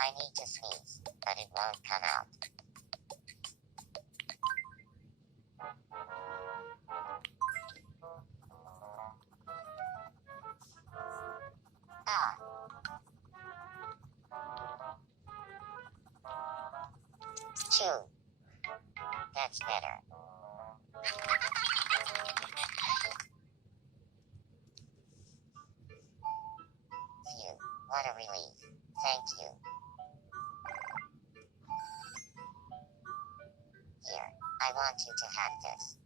I need to sneeze, but it won't come out. Ah. Chew. That's better. Phew. What a relief. Thank you. Here, I want you to have this.